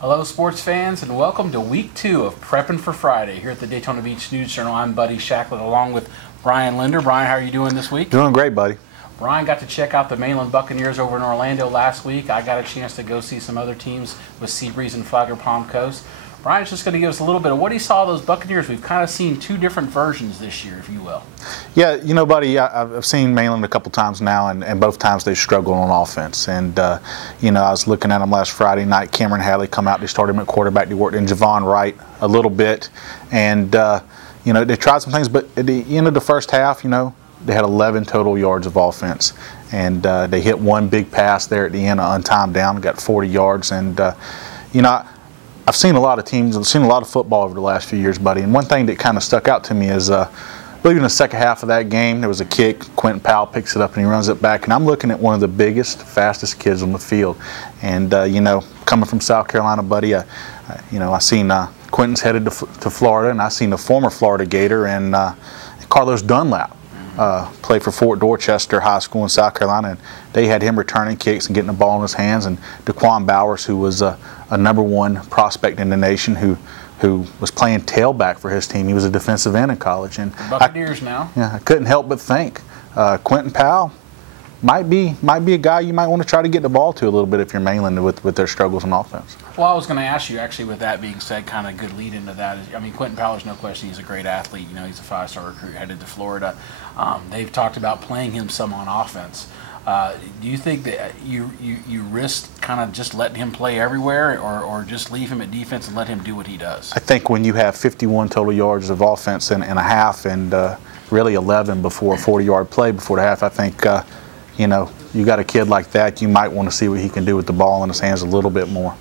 Hello, sports fans, and welcome to Week 2 of Preppin' for Friday here at the Daytona Beach News Journal. I'm Buddy Shacklette along with Brian Linder. Brian, how are you doing this week? Doing great, buddy. Brian got to check out the Mainland Buccaneers over in Orlando last week. I got a chance to go see some other teams with Seabreeze and Flagler Palm Coast. Brian's just going to give us a little bit of what he saw of those Buccaneers. We've kind of seen two different versions this year, if you will. Yeah, you know, buddy, I've seen Mainland a couple times now, and both times they struggled on offense. And, you know, I was looking at them last Friday night. Cameron Hadley come out, they started him at quarterback. They worked in Javon Wright a little bit. And, you know, they tried some things, but at the end of the first half, you know, they had 11 total yards of offense. And they hit one big pass there at the end, an untimed down, got 40 yards. And, you know, I've seen a lot of teams, I've seen a lot of football over the last few years, buddy, and one thing that kind of stuck out to me is, I believe in the second half of that game, there was a kick, Quentin Powell picks it up and he runs it back, and I'm looking at one of the biggest, fastest kids on the field. And, you know, coming from South Carolina, buddy, you know, I seen Quentin's headed to Florida, and I seen the former Florida Gator and Carlos Dunlap. Played for Fort Dorchester High School in South Carolina, and they had him returning kicks and getting the ball in his hands. And Daquan Bowers, who was a #1 prospect in the nation, who was playing tailback for his team. He was a defensive end in college. And Buccaneers now. Yeah, I couldn't help but think Quentin Powell might be a guy you might want to try to get the ball to a little bit if you're Mainland with their struggles on offense. Well, I was going to ask you, actually, with that being said, kind of good lead into that. I mean, Quentin Powell, no question, he's a great athlete. You know, he's a 5-star recruit headed to Florida. They've talked about playing him some on offense. Do you think that you risk kind of just letting him play everywhere, or just leave him at defense and let him do what he does? I think when you have 51 total yards of offense in a half, and really 11 before a 40-yard play before the half, I think you know, you got a kid like that, you might want to see what he can do with the ball in his hands a little bit more.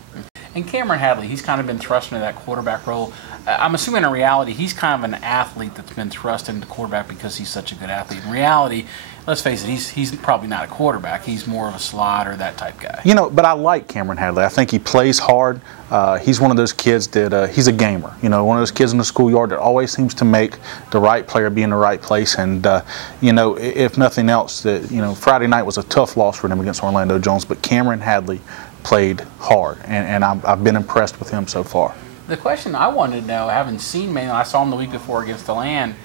And Cameron Hadley, he's kind of been thrust into that quarterback role. I'm assuming in reality he's kind of an athlete that's been thrust into quarterback because he's such a good athlete. In reality, let's face it, he's probably not a quarterback. He's more of a slot or that type guy. You know, but I like Cameron Hadley. I think he plays hard. He's one of those kids that he's a gamer. You know, one of those kids in the schoolyard that always seems to make the right player be in the right place. And, you know, if nothing else, you know, Friday night was a tough loss for them against Orlando Jones, but Cameron Hadley played hard, and I've been impressed with him so far. The question I wanted to know, having seen Mainland, I saw him the week before against DeLand,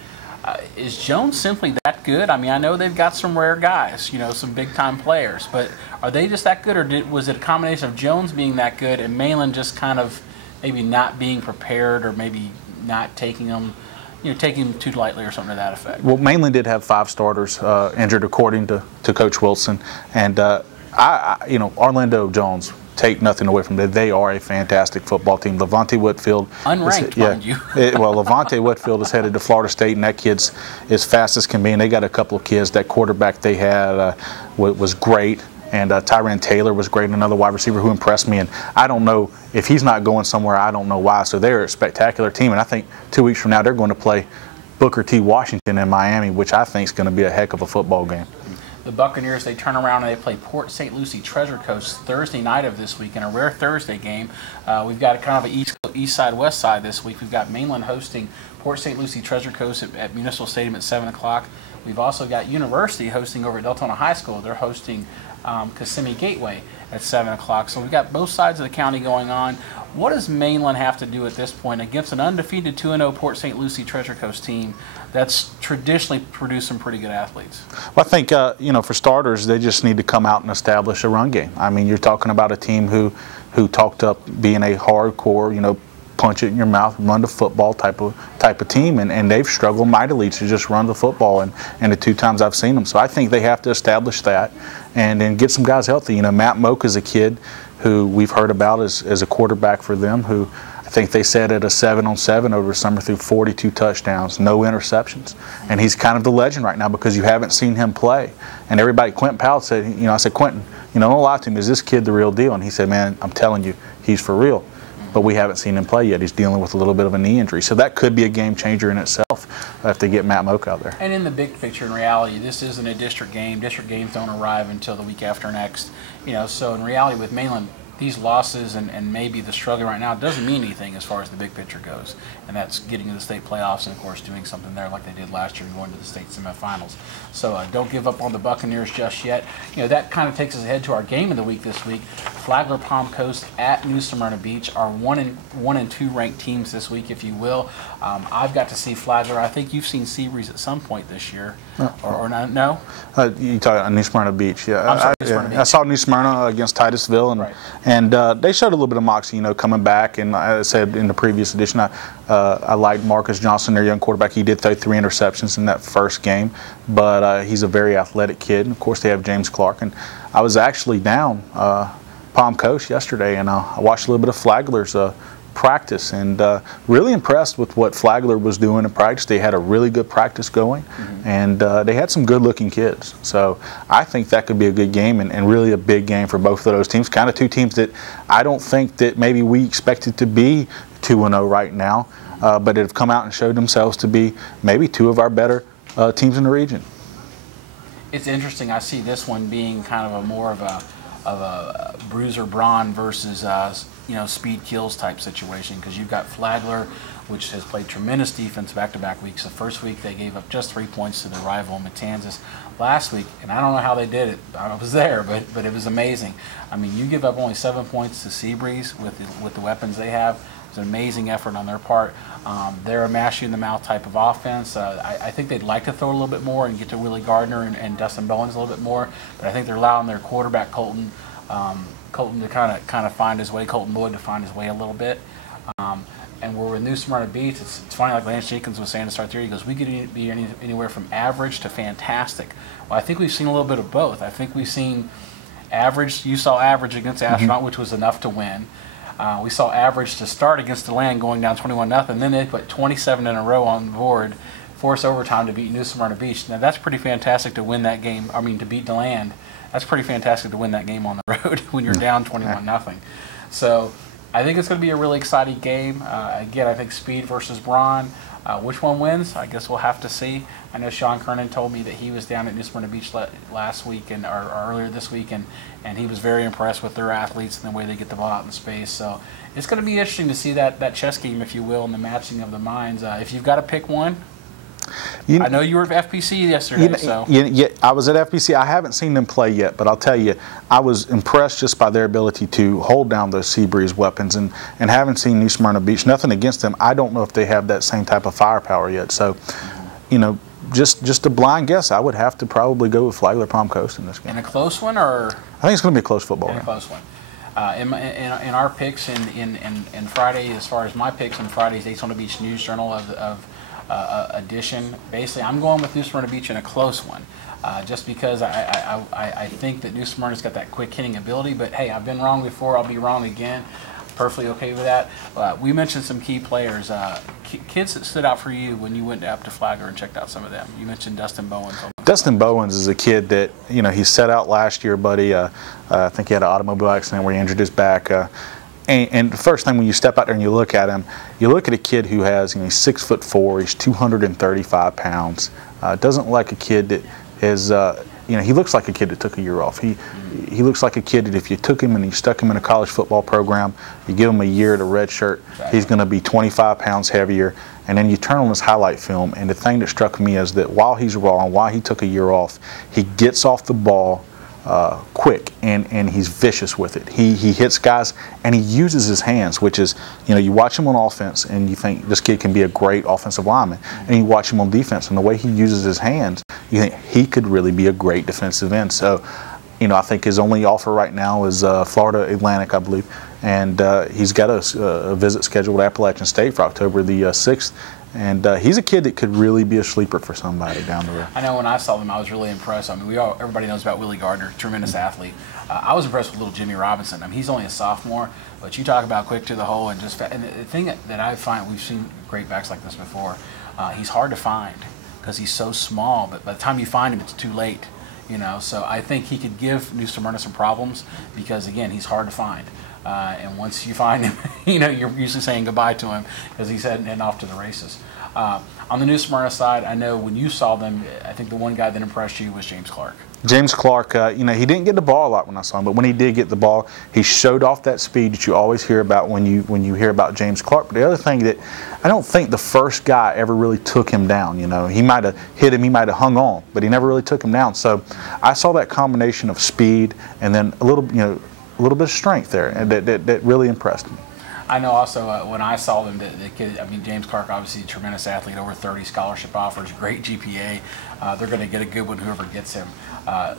is Jones simply that good? I mean, I know they've got some rare guys, you know, some big-time players, but are they just that good, or was it a combination of Jones being that good and Mainland just kind of maybe not being prepared, or maybe not taking them, you know, taking them too lightly or something to that effect? Well, Mainland did have 5 starters injured, according to Coach Wilson, and you know, Orlando Jones, take nothing away from them. They are a fantastic football team. Levante Whitfield, unranked, mind you. Well, Levante Whitfield is headed to Florida State, and that kid's as fast as can be. And they got a couple of kids. That quarterback they had was great, and Tyran Taylor was great, another wide receiver who impressed me. And I don't know if he's not going somewhere. I don't know why. So they're a spectacular team, and I think 2 weeks from now they're going to play Booker T. Washington in Miami, which I think is going to be a heck of a football game. The Buccaneers, they turn around and they play Port St. Lucie Treasure Coast Thursday night of this week in a rare Thursday game. We've got a kind of an east side, west side this week. We've got Mainland hosting Port St. Lucie Treasure Coast at Municipal Stadium at 7 o'clock. We've also got University hosting over at Deltona High School. They're hosting Kissimmee Gateway at 7 o'clock. So we've got both sides of the county going on. What does Mainland have to do at this point against an undefeated 2-0 Port St. Lucie Treasure Coast team that's traditionally produced some pretty good athletes? Well, I think, you know, for starters, they just need to come out and establish a run game. I mean, you're talking about a team who talked up being a hardcore, you know, punch it in your mouth, run the football type of team, and they've struggled mightily to just run the football, and the 2 times I've seen them. So I think they have to establish that and then get some guys healthy. You know, Matt Moak is a kid who we've heard about as a quarterback for them, who I think they said at a 7-on-7 over the summer threw 42 touchdowns, no interceptions. And he's kind of the legend right now because you haven't seen him play. And everybody, Quentin Powell said, you know, I said, Quentin, you know, don't lie to him, is this kid the real deal? And he said, man, I'm telling you, he's for real. But we haven't seen him play yet. He's dealing with a little bit of a knee injury. So that could be a game changer in itself if they get Matt Moak out there. And in the big picture, in reality, this isn't a district game. District games don't arrive until the week after next. You know, so in reality with Mainland, these losses and maybe the struggle right now doesn't mean anything as far as the big picture goes. And that's getting to the state playoffs and, of course, doing something there like they did last year and going to the state semifinals. So don't give up on the Buccaneers just yet. You know, that kind of takes us ahead to our game of the week this week. Flagler Palm Coast at New Smyrna Beach are 1-2 ranked teams this week, if you will. I've got to see Flagler. I think you've seen Seabreeze at some point this year, or no? You talking about New Smyrna Beach? Yeah, I'm sorry, New Smyrna Beach. I saw New Smyrna against Titusville, and they showed a little bit of moxie, coming back. And I said in the previous edition, I liked Marcus Johnson, their young quarterback. He did throw 3 interceptions in that first game, but he's a very athletic kid. And of course, they have James Clark. And I was actually down Palm Coast yesterday, and I watched a little bit of Flagler's practice, and really impressed with what Flagler was doing in practice. They had a really good practice going, and they had some good-looking kids. So I think that could be a good game, and really a big game for both of those teams. Kind of two teams that I don't think that maybe we expected to be 2-0 right now, but have come out and showed themselves to be maybe 2 of our better teams in the region. It's interesting. I see this one being kind of a more of a bruiser brawn versus speed kills type situation, because you've got Flagler, which has played tremendous defense back-to-back weeks. The first week they gave up just 3 points to their rival Matanzas. Last week, and I don't know how they did it. I was there, but it was amazing. I mean, you give up only 7 points to Seabreeze with the weapons they have. It's an amazing effort on their part. They're a mash you in the mouth type of offense. I think they'd like to throw a little bit more and get to Willie Gardner and Dustin Bowens a little bit more, but I think they're allowing their quarterback Colton to kind of find his way, Colton Boyd to find his way a little bit. And we're with New Smyrna Beach. It's funny, like Lance Jenkins was saying to start the year, he goes, we could be anywhere from average to fantastic. Well, I think we've seen a little bit of both. I think we've seen average. You saw average against Astronaut, which was enough to win. We saw average to start against DeLand, going down 21-0. Then they put 27 in a row on the board, force overtime to beat New Smyrna Beach. Now that's pretty fantastic to win that game. I mean, to beat DeLand, that's pretty fantastic to win that game on the road when you're down 21-0. So I think it's going to be a really exciting game. Again, I think speed versus brawn. Which one wins? I guess we'll have to see. I know Sean Kernan told me that he was down at New Smyrna Beach last week or earlier this week, and he was very impressed with their athletes and the way they get the ball out in space. So it's going to be interesting to see that chess game, if you will, and the matching of the minds. If you've got to pick one, I know you were at FPC yesterday. I was at FPC. I haven't seen them play yet, but I'll tell you, I was impressed just by their ability to hold down those Seabreeze weapons, and haven't seen New Smyrna Beach. Nothing against them. I don't know if they have that same type of firepower yet. So, just a blind guess, I would have to probably go with Flagler Palm Coast in this game. In a close one, or? I think it's going to be a close football game. A close one. In our picks in Friday, as far as my picks in Friday's Daytona Beach News Journal edition, basically I'm going with New Smyrna Beach in a close one, just because I think that New Smyrna's got that quick hitting ability. But hey, I've been wrong before, I'll be wrong again. Perfectly okay with that. We mentioned some key players, kids that stood out for you when you went up to Flagler and checked out some of them. You mentioned Dustin Bowens. Dustin Bowens is a kid that, he set out last year, buddy. I think he had an automobile accident where he injured his back. And the first thing when you step out there and you look at him, you look at a kid who has, he's 6'4", he's 235 pounds. Doesn't look like a kid that is, he looks like a kid that took a year off. He looks like a kid that if you took him and you stuck him in a college football program, you give him a year at a red shirt, he's going to be 25 pounds heavier. And then you turn on his highlight film, and the thing that struck me is that while he's raw and while he took a year off, he gets off the ball quick, and he's vicious with it. He hits guys, and he uses his hands, which is, you watch him on offense and you think this kid can be a great offensive lineman, and you watch him on defense and the way he uses his hands, you think he could really be a great defensive end. So, I think his only offer right now is Florida Atlantic, I believe, and he's got a visit scheduled at Appalachian State for October the 6th. And he's a kid that could really be a sleeper for somebody down the road. I know when I saw them, I was really impressed. I mean, everybody knows about Willie Gardner, tremendous athlete. I was impressed with little Jimmy Robinson. I mean, he's only a sophomore, but you talk about quick to the hole and just. And the thing that I find, we've seen great backs like this before. He's hard to find because he's so small. But by the time you find him, it's too late. So I think he could give New Smyrna some problems because again, he's hard to find. And once you find him, you're usually saying goodbye to him because he's heading off to the races. On the New Smyrna side, I know when you saw them, I think the one guy that impressed you was James Clark. James Clark, he didn't get the ball a lot when I saw him, but when he did get the ball, he showed off that speed that you always hear about when you hear about James Clark. But the other thing that I don't think the first guy ever really took him down. He might have hit him, he might have hung on, but he never really took him down. So I saw that combination of speed and then a little, little bit of strength there, and that really impressed me. I know also when I saw them, the kid, I mean, James Clark, obviously a tremendous athlete, over 30 scholarship offers, great GPA. They're going to get a good one, whoever gets him.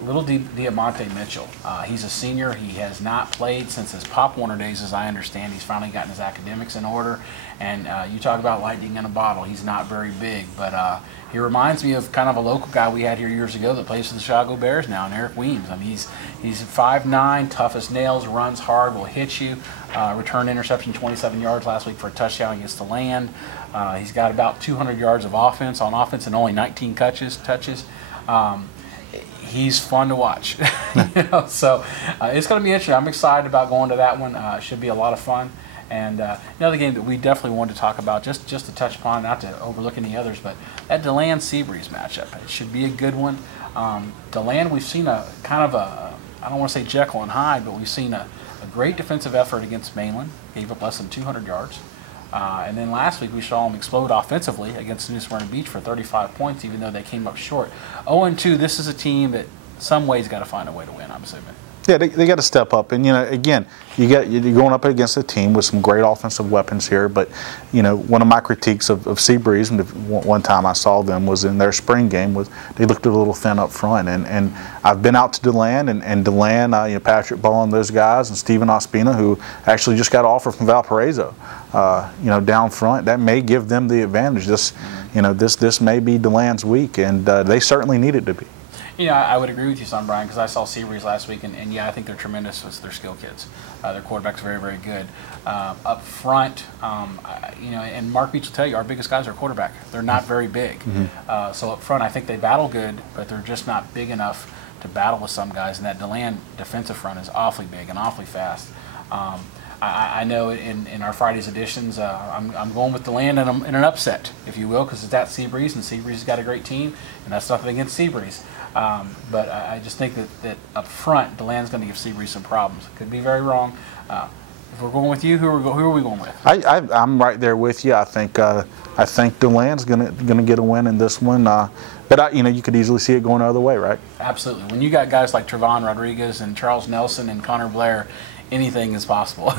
Little Diamante Mitchell, he's a senior. He has not played since his Pop Warner days, as I understand. He's finally gotten his academics in order. And you talk about lightning in a bottle. He's not very big, but he reminds me of kind of a local guy we had here years ago that plays for the Chicago Bears now, and Eric Weems. I mean, he's 5'9", tough as nails, runs hard, will hit you. Returned interception 27 yards last week for a touchdown against DeLand. He's got about 200 yards of offense on offense and only 19 touches. He's fun to watch. So it's going to be interesting. I'm excited about going to that one. It should be a lot of fun. And another game that we definitely wanted to talk about, just to touch upon, not to overlook any others, but that DeLand Seabreeze matchup. It should be a good one. DeLand, we've seen a kind of I don't want to say Jekyll and Hyde, but we've seen a great defensive effort against Mainland. Gave up less than 200 yards. And then last week we saw them explode offensively against New Smyrna Beach for 35 points, even though they came up short. 0-2, this is a team that some ways got to find a way to win, I'm assuming. Yeah, they got to step up, and again, you're going up against a team with some great offensive weapons here. But one of my critiques of Seabreeze, and one time I saw them was in their spring game, was they looked a little thin up front. And I've been out to DeLand, and DeLand, Patrick Ball and those guys, and Steven Ospina, who actually just got an offer from Valparaiso, down front. That may give them the advantage. This may be DeLand's week, and they certainly need it to be. I would agree with you, son, Brian, because I saw Seabreeze last week, and yeah, I think they're tremendous with their skill kids. Their quarterback's very, very good. Up front, and Mark Beach will tell you, our biggest guys are quarterback. They're not very big. So up front, I think they battle good, but they're just not big enough to battle with some guys, and that DeLand defensive front is awfully big and awfully fast. I know in our Friday's editions, I'm going with DeLand in an upset, if you will, because it's at Seabreeze, and Seabreeze has got a great team, and that's nothing against Seabreeze. But I just think that up front, DeLand's going to give Seabreeze some problems. Could be very wrong. If we're going with you, who are we going with? I'm right there with you. I think DeLand's going to get a win in this one. But you could easily see it going the other way, right? Absolutely. When you got guys like Trevon Rodriguez and Charles Nelson and Connor Blair, anything is possible.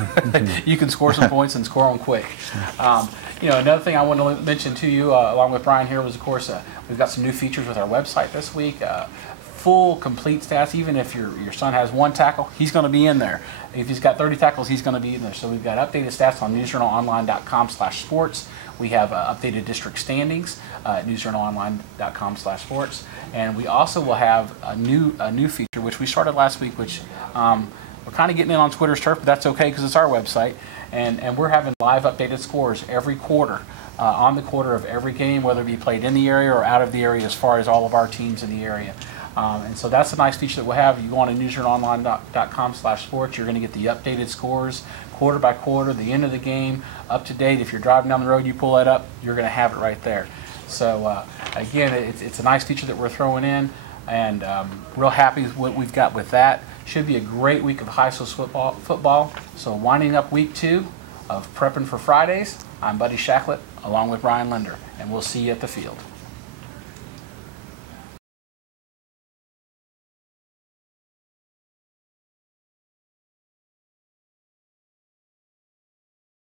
You can score some points and score them quick. Another thing I wanted to mention to you, along with Brian here, was, of course, we've got some new features with our website this week. Full, complete stats. Even if your son has one tackle, he's going to be in there. If he's got 30 tackles, he's going to be in there. So we've got updated stats on newsjournalonline.com/sports. We have updated district standings at newsjournalonline.com/sports. And we also will have a new feature, which we started last week, which we're kind of getting in on Twitter's turf, but that's okay because it's our website. And we're having live updated scores every quarter, on the quarter of every game, whether it be played in the area or out of the area, as far as all of our teams in the area. And so that's a nice feature that we'll have. You go on to newsjournalonline.com/sports, you're going to get the updated scores quarter by quarter, the end of the game, up to date. If you're driving down the road, you pull that up, you're going to have it right there. So again, it's a nice feature that we're throwing in, and real happy with what we've got with that. Should be a great week of high school football. So winding up week 2 of Preppin' for Fridays, I'm Buddy Shacklette along with Brian Linder, and we'll see you at the field.